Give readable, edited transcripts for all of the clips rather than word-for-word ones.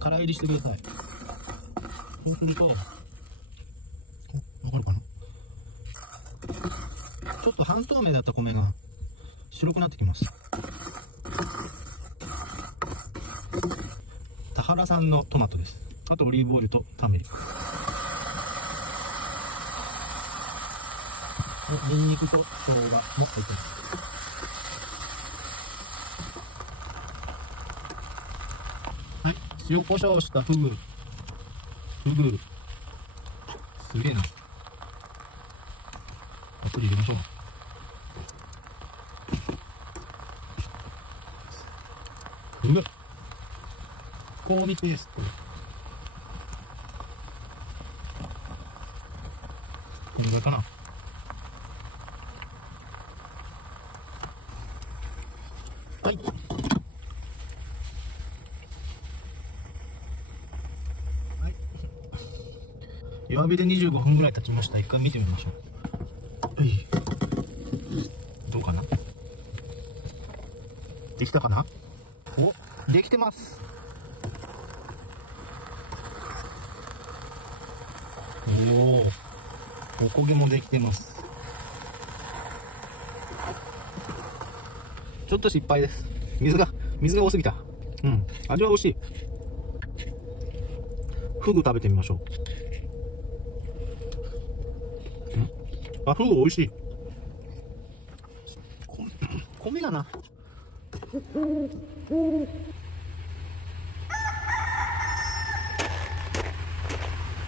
空入りしてください。そうすると、わかるかな？ちょっと半透明だった米が白くなってきます。田原産のトマトです。あとオリーブオイルとターメリック。ニンニクと生姜も入ってます。はい、塩コショウしたフグ。すげえな。たっぷり入れましょう。フグ。香味ペースト。これぐらいかな。はい。弱火で25分ぐらい経ちました。一回見てみましょう。どうかな？できたかな？お、できてます。お焦げもできてます。ちょっと失敗です。水が多すぎた。味は美味しい。フグ食べてみましょう。フグ美味しい。米がな。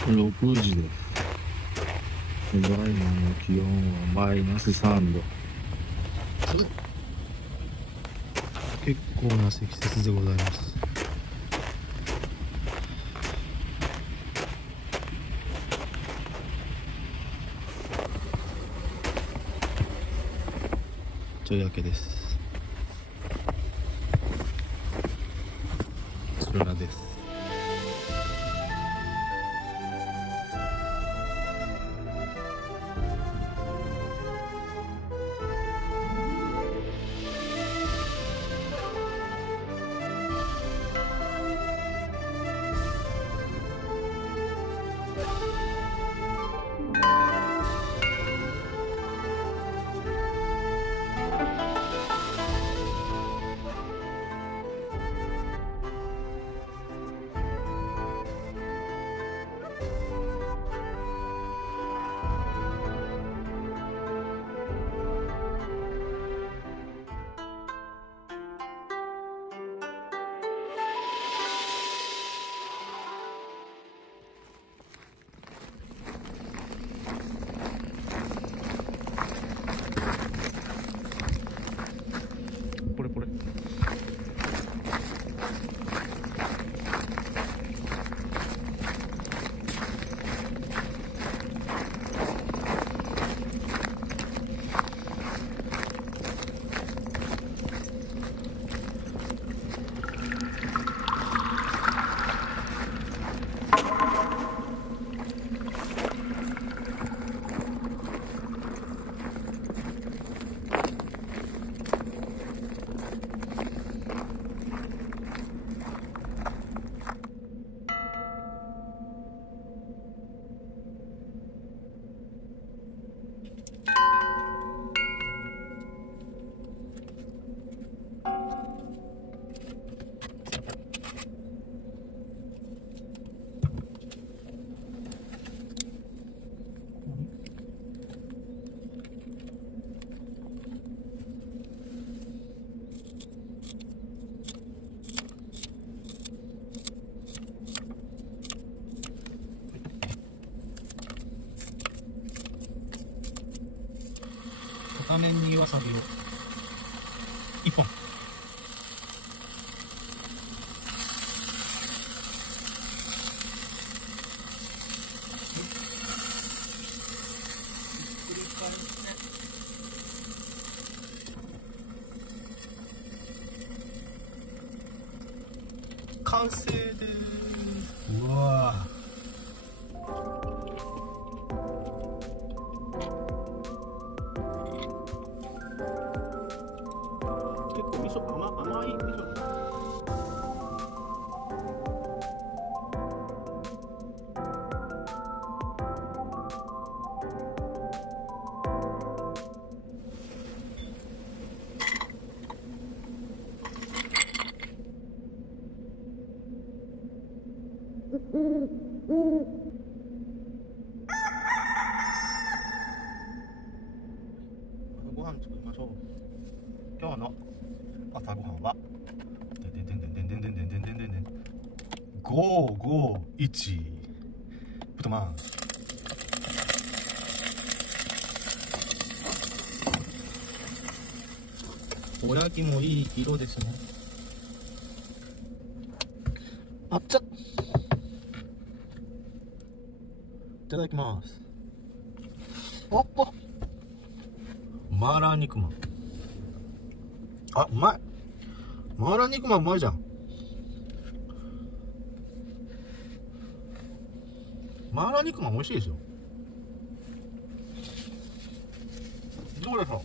6時です。ただいまの気温はマイナス3度。結構な積雪でございます。ちょい明けです。つららです。これ。片面にわさびを1本。完成です。うわ結構味噌甘い味噌。ご飯作りましょう。今日の朝ごはんは551ブトマン。おやきもいい色ですね。あっちゃっ、いただきます。おっぽ、マーラー肉まん。あ、うまい。マーラー肉まんうまいじゃん。マーラー肉まん美味しいですよ。どうでしょう。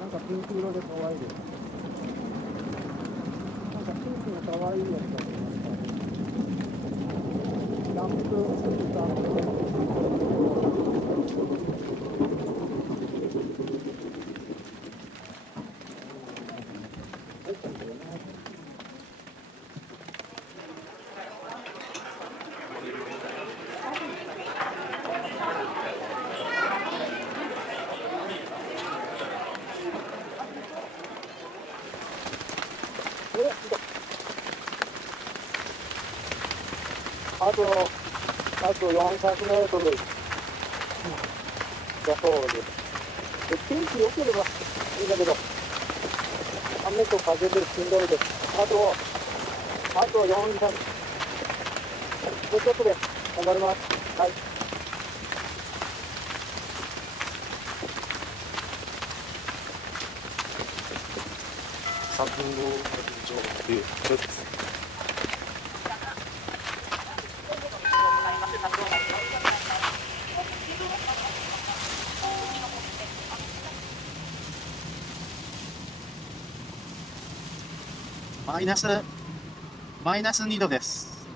なんかピンク色で可愛いです。なんかピンクの可愛いやつが出ました。ランプスターあと400メートルだそうです。天気良ければいいんだけど、雨と風でしんどいです。あと400、もうちょっとで頑張ります。はい。3分後の上ということです。マイナス2度です。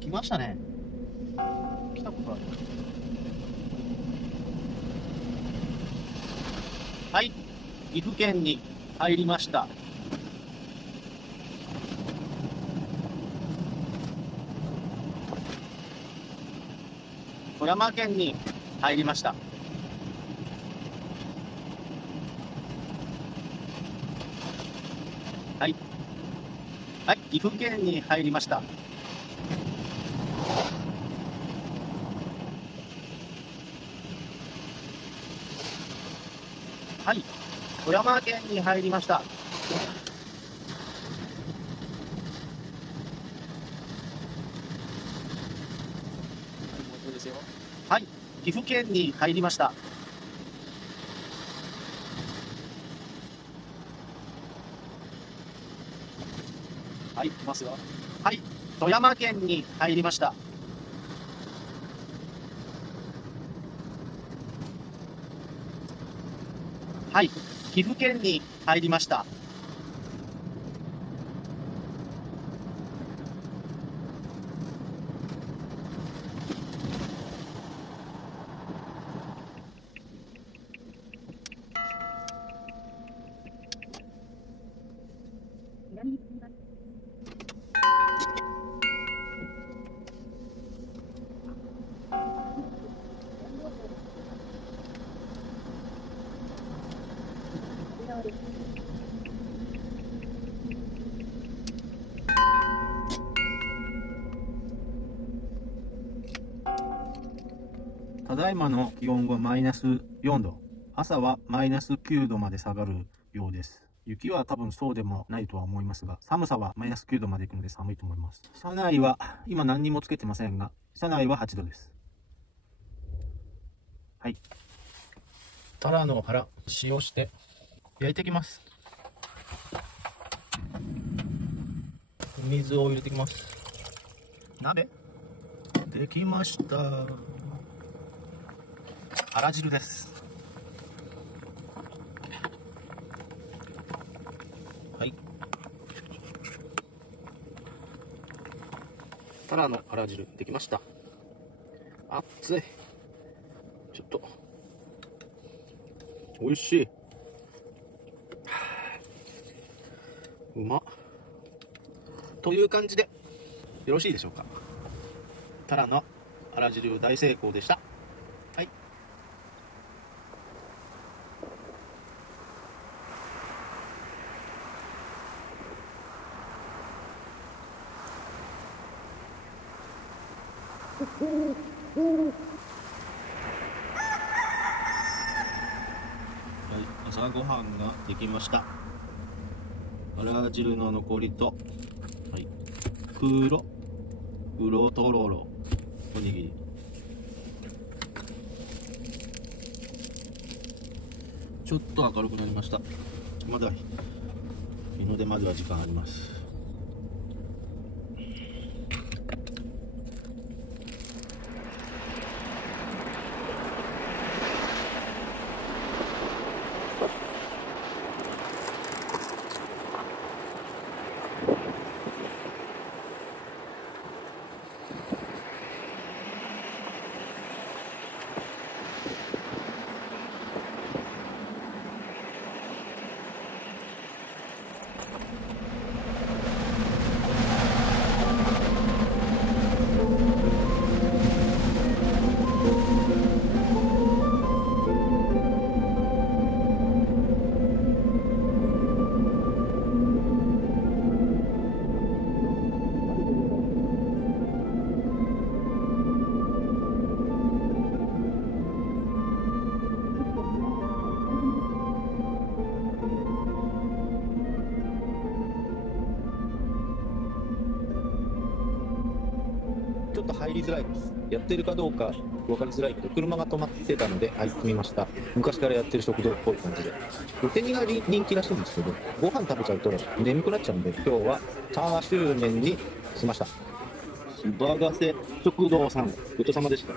来ましたね。来たことある。はい、岐阜県に入りました。富山県に入りました。はい、はい、岐阜県に入りました。はい、富山県に入りました。はい、岐阜県に入りました。はい、行きますよ。はい、富山県に入りました。はい、岐阜県に入りました。ただいまの気温はマイナス4度。朝はマイナス9度まで下がるようです。雪は多分そうでもないとは思いますが、寒さはマイナス9度まで行くので寒いと思います。車内は、今何にもつけてませんが、車内は8度です。はい。タラの腹、使用して焼いていきます。水を入れていきます。鍋できました。あら汁です。はい。タラのあら汁できました。熱い。ちょっと美味しい。うまっ。という感じでよろしいでしょうか。タラのあら汁大成功でした。はい。はい、朝ごはんができました。あら汁の残りと、はい、黒とろろおにぎり。ちょっと明るくなりました。まだ日の出までは時間あります。ちょっと入りづらいです。やってるかどうか分かりづらいけど、車が止まってたので入ってみました。昔からやってる食堂っぽい感じで。露天煮が人気らしいんですけど、ご飯食べちゃうと眠くなっちゃうんで、今日はチャーシュー麺にしました。バーガセ食堂さん、ごちそうさまでした。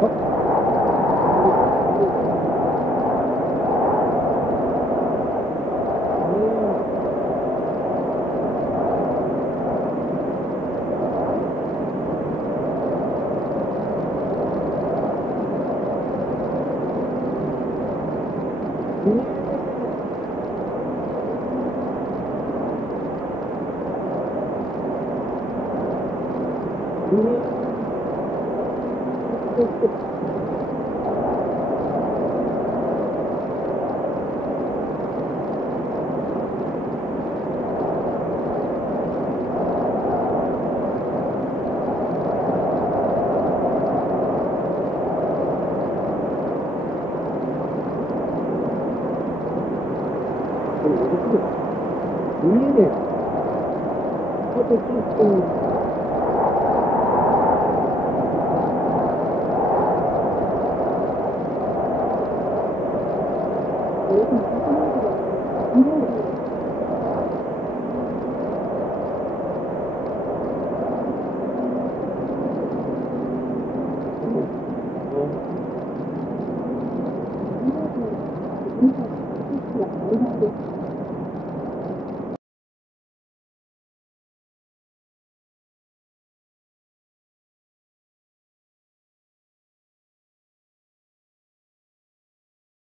家で、あと10分。